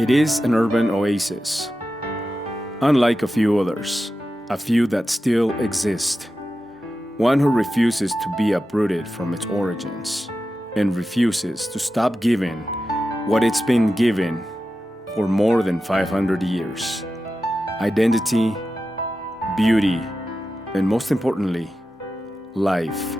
It is an urban oasis, unlike a few others, a few that still exist. One who refuses to be uprooted from its origins and refuses to stop giving what it's been given for more than 500 years. Identity, beauty, and most importantly, life.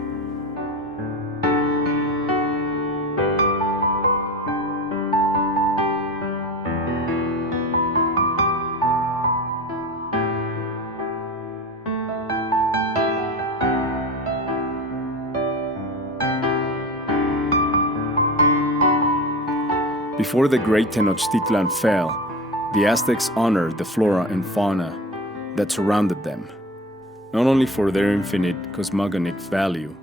Before the great Tenochtitlan fell, the Aztecs honored the flora and fauna that surrounded them, not only for their infinite cosmogonic value,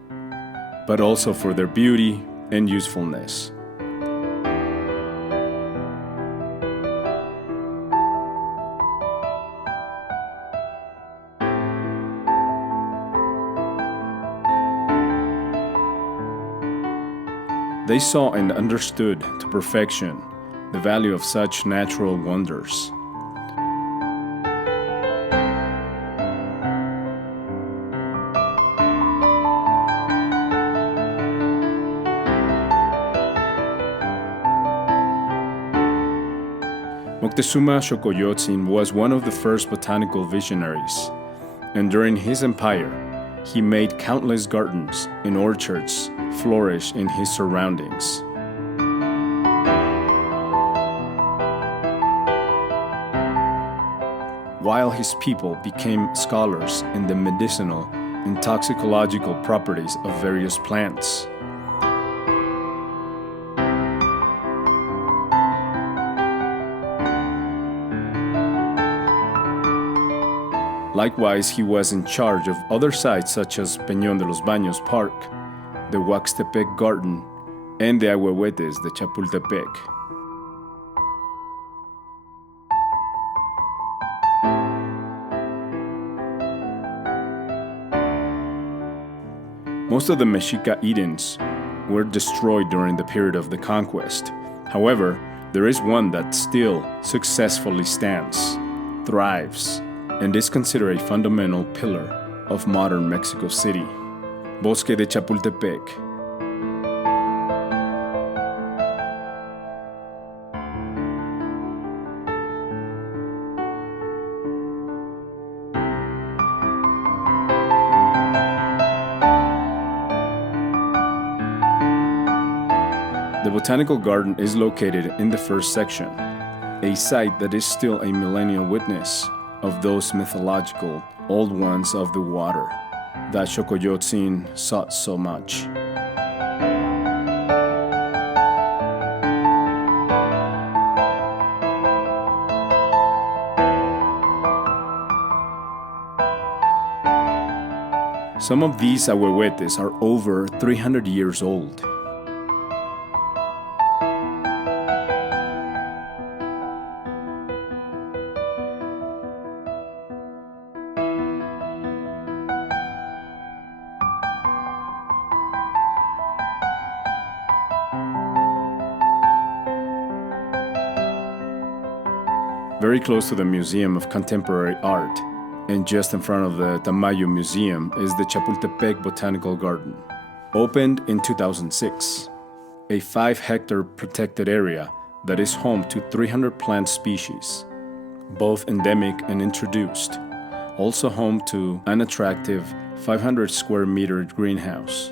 but also for their beauty and usefulness. They saw and understood to perfection the value of such natural wonders. Moctezuma Xocoyotzin was one of the first botanical visionaries, and during his empire, he made countless gardens and orchards flourish in his surroundings. While his people became scholars in the medicinal and toxicological properties of various plants. Likewise, he was in charge of other sites such as Peñón de los Baños Park, the Huaxtepec Garden, and the Ahuehuetes de Chapultepec. Most of the Mexica Edens were destroyed during the period of the conquest. However, there is one that still successfully stands, thrives, and is considered a fundamental pillar of modern Mexico City, Bosque de Chapultepec. The Botanical Garden is located in the first section, a site that is still a millennial witness of those mythological old ones of the water that Xocoyotzin sought so much. Some of these ahuehuetes are over 300 years old. Very close to the Museum of Contemporary Art, and just in front of the Tamayo Museum, is the Chapultepec Botanical Garden. Opened in 2006, a 5-hectare protected area that is home to 300 plant species, both endemic and introduced, also home to an attractive 500 square meter greenhouse.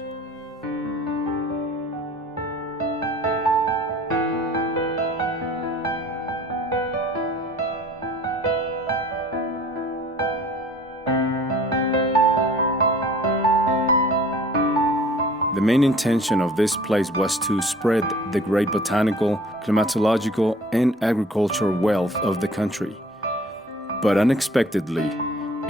The main intention of this place was to spread the great botanical, climatological, and agricultural wealth of the country. But unexpectedly,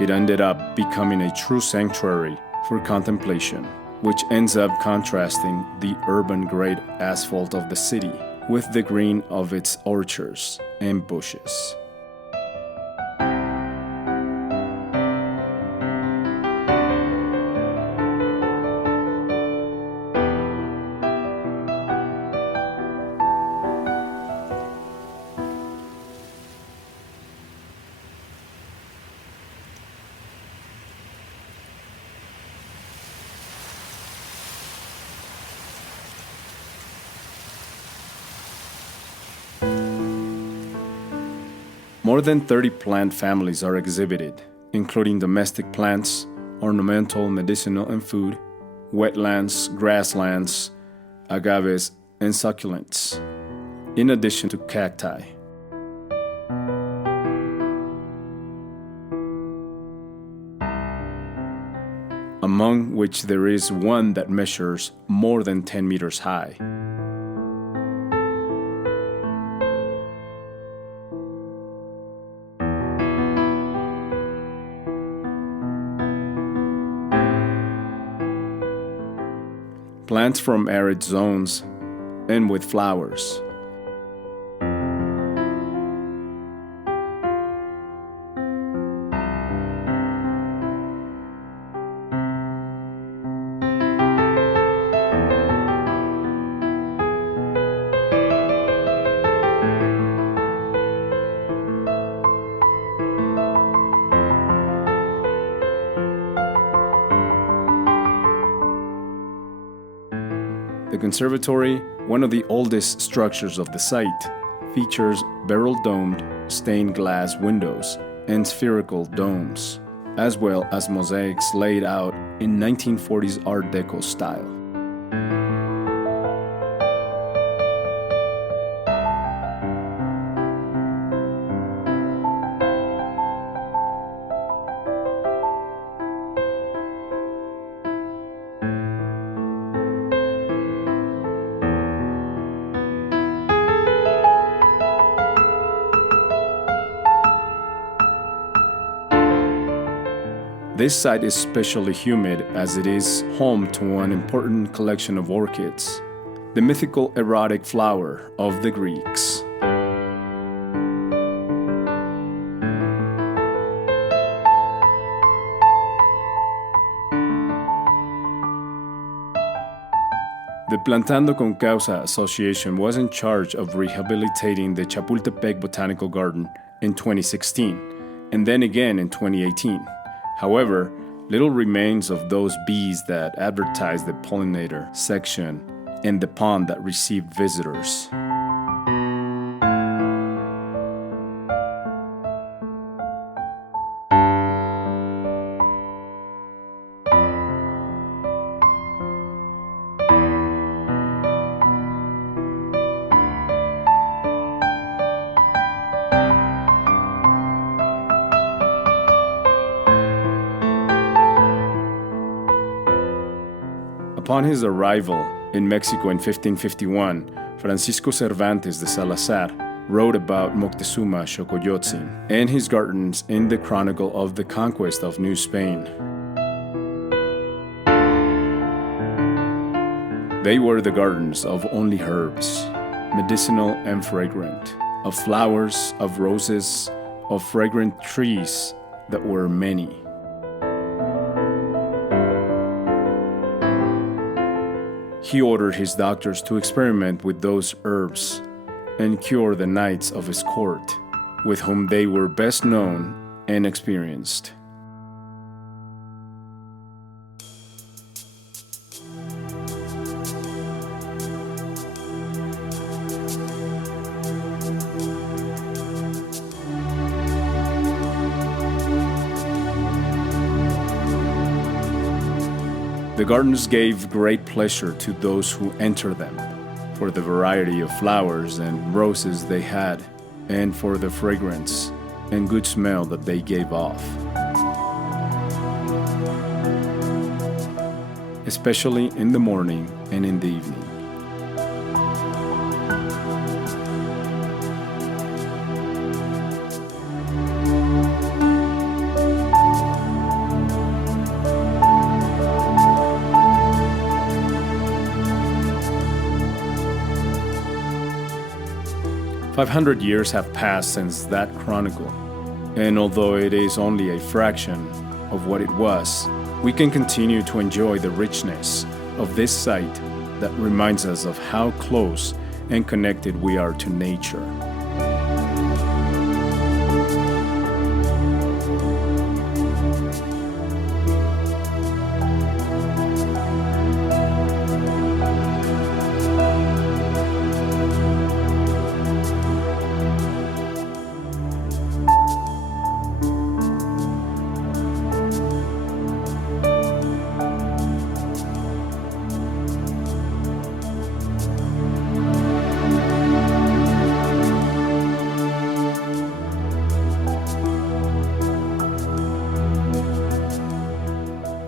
it ended up becoming a true sanctuary for contemplation, which ends up contrasting the urban grade asphalt of the city with the green of its orchards and bushes. More than 30 plant families are exhibited, including domestic plants, ornamental, medicinal, and food, wetlands, grasslands, agaves, and succulents, in addition to cacti. Among which there is one that measures more than 10 meters high. Plants from arid zones and with flowers. The conservatory, one of the oldest structures of the site, features beryl-domed stained glass windows and spherical domes, as well as mosaics laid out in 1940s Art Deco style. This site is especially humid as it is home to an important collection of orchids, the mythical erotic flower of the Greeks. The Plantando con Causa Association was in charge of rehabilitating the Chapultepec Botanical Garden in 2016, and then again in 2018. However, little remains of those bees that advertised the pollinator section and the pond that received visitors. Upon his arrival in Mexico in 1551, Francisco Cervantes de Salazar wrote about Moctezuma Xocoyotzin and his gardens in the Chronicle of the Conquest of New Spain. They were the gardens of only herbs, medicinal and fragrant, of flowers, of roses, of fragrant trees that were many. He ordered his doctors to experiment with those herbs and cure the knights of his court, with whom they were best known and experienced. The gardens gave great pleasure to those who entered them, for the variety of flowers and roses they had, and for the fragrance and good smell that they gave off. Especially in the morning and in the evening. 500 years have passed since that chronicle, and although it is only a fraction of what it was, we can continue to enjoy the richness of this site that reminds us of how close and connected we are to nature.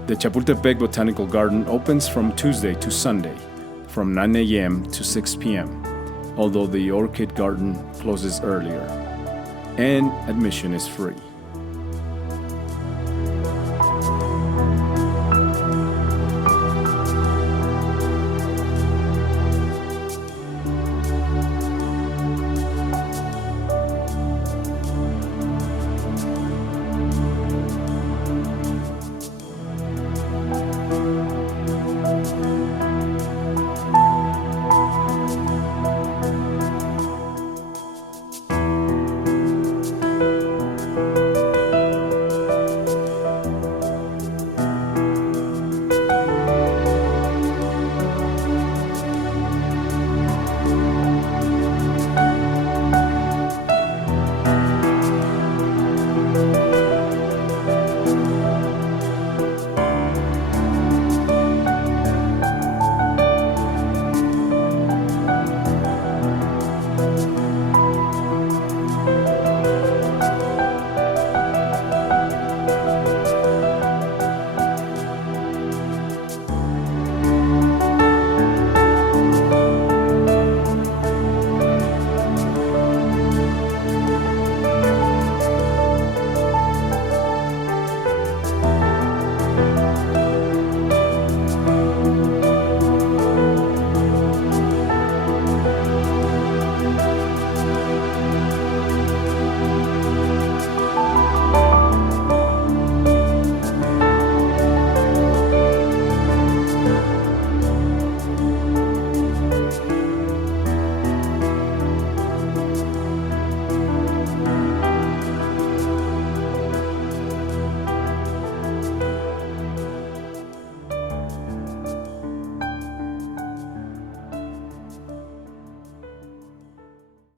The Chapultepec Botanical Garden opens from Tuesday to Sunday, from 9 a.m. to 6 p.m., although the Orchid Garden closes earlier, and admission is free.